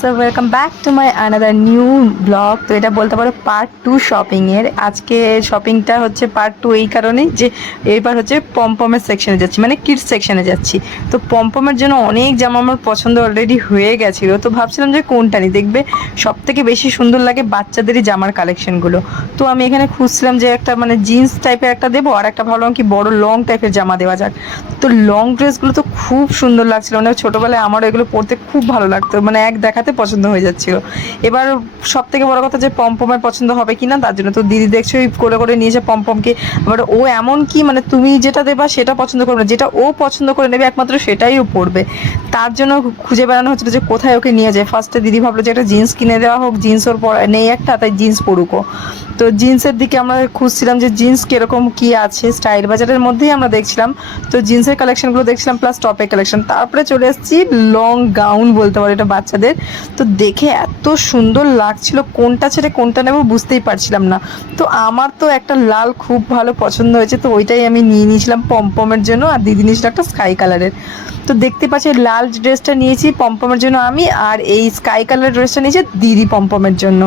So welcome back to my another new blog. তো এটা বলতে পারো পার্ট 2 শপিংয়ের। আজকে শপিংটা হচ্ছে পার্ট 2 এই কারণেই যে এবার হচ্ছে পমপমের সেকশনে যাচ্ছি, মানে কিডস সেকশনে যাচ্ছি। তো পমপমের জন্য অনেক জামা আমার পছন্দ অলরেডি হয়ে গেছিলো, তো ভাবছিলাম যে কোনটা নিই। দেখবে সব থেকে বেশি সুন্দর লাগে বাচ্চাদেরই জামার কালেকশনগুলো। তো আমি এখানে খুঁজছিলাম যে একটা মানে জিন্স টাইপের একটা দেবো, আর একটা ভাবলাম কি বড় লং টাইপের জামা দেওয়া যাক। তো লং ড্রেসগুলো তো খুব সুন্দর লাগছিল, মানে ছোটোবেলায় আমারও এগুলো পরতে খুব ভালো লাগতো, মানে এক দেখাতে পছন্দ হয়ে যাচ্ছিল। এবার সব থেকে বড় কথা যে পমপমের পছন্দ হবে কি না তার জন্য তো দিদি দেখছো করে করে নিয়েছে পমপমকে। এবার ও এমন কি মানে তুমি যেটা দেবা সেটা পছন্দ করবে না, যেটা ও পছন্দ করে নেবে একমাত্র সেটাই ও পরবে। তার জন্য খুঁজে বেড়ানো হচ্ছিল যে কোথায় ওকে নিয়ে যায়। ফার্স্টে দিদি ভাবলো যে একটা জিন্স কিনে দেওয়া হোক, জিন্স ওর নেই একটা, তাই জিন্স পরুকো। তো জিন্সের দিকে আমরা খুঁজছিলাম যে জিন্স কীরকম কী আছে, স্টাইল বাজারের মধ্যেই আমরা দেখছিলাম। তো জিন্সের কালেকশনগুলো দেখছিলাম প্লাস টপের কালেকশন। তারপরে চলে এসেছি লং গাউন বলতে পারো এটা বাচ্চাদের। তো দেখে এত সুন্দর লাগছিল, কোনটা ছেড়ে কোনটা নেবো বুঝতেই পারছিলাম না। তো আমার তো একটা লাল খুব ভালো পছন্দ হয়েছে, তো ওইটাই আমি নিয়ে নিয়েছিলাম পমপমের জন্য, আর দিদি নিয়েছিল একটা স্কাই কালারের। তো দেখতে পাচ্ছি লাল ড্রেসটা নিয়েছি পমপমের জন্য আমি, আর এই স্কাই কালার ড্রেসটা নিয়েছি দিদি পমপমের জন্য।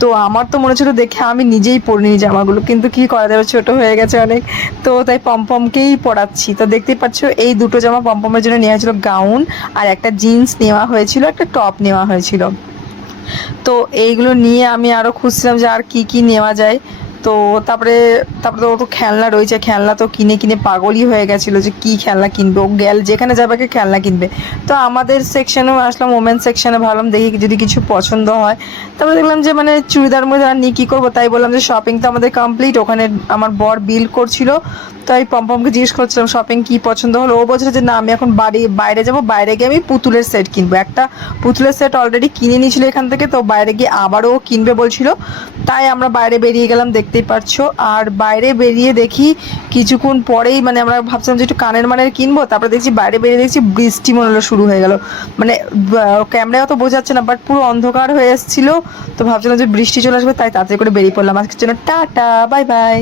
তো আমার তো মনে ছিল দেখে আমি নিজেই পরে নিই জামাগুলো, কিন্তু কি করা যাবে ছোট হয়ে গেছে অনেক, তো তাই পমপমকেই পরাচ্ছি। তো দেখতেই পাচ্ছ এই দুটো জামা পমপমের জন্য নেওয়া হয়েছিল, গাউন আর একটা জিন্স নেওয়া হয়েছিল, একটা টপ নেওয়া হয়েছিল। তো এইগুলো নিয়ে আমি আরও খুঁজছিলাম যে আর কি কি নেওয়া যায়। তো তারপরে তারপরে তো ও তো খেলনা রয়েছে, খেলনা তো কিনে কিনে পাগলই হয়ে গেছিলো যে কি খেলনা কিনবে। ও গেল যেখানে যাবে খেলনা কিনবে। তো আমাদের সেকশনেও আসলাম, ওমেন সেকশনে, ভাবলাম দেখি যদি কিছু পছন্দ হয়। তারপরে দেখলাম যে মানে চুড়িদার মধ্যে আর নিয়ে কী করবো, তাই বললাম যে শপিং তো আমাদের কমপ্লিট। ওখানে আমার বর বিল করছিল, তাই পমপমকে জিজ্ঞেস করছিলাম শপিং কী পছন্দ হলো। ও বলছিল যে না আমি এখন বাইরে যাব, বাইরে গিয়ে আমি পুতুলের সেট কিনবো। একটা পুতুলের সেট অলরেডি কিনে নিয়েছিল এখান থেকে, তো বাইরে গিয়ে আবারও কিনবে বলছিল। তাই আমরা বাইরে বেরিয়ে গেলাম, দেখতেই পারছো। আর বাইরে বেরিয়ে দেখি কিছুক্ষণ পরেই মানে আমরা ভাবছিলাম যে একটু কানের মানের কিনবো, তারপরে দেখছি বাইরে বেরিয়ে দেখছি বৃষ্টি মনে হলো শুরু হয়ে গেল। মানে ক্যামেরায় অত বোঝাচ্ছে না, বাট পুরো অন্ধকার হয়ে এসেছিলো। তো ভাবছিলাম যে বৃষ্টি চলে আসবে, তাই তাড়াতাড়ি করে বেরিয়ে পড়লাম। আজকের জন্য টাটা, বাই বাই।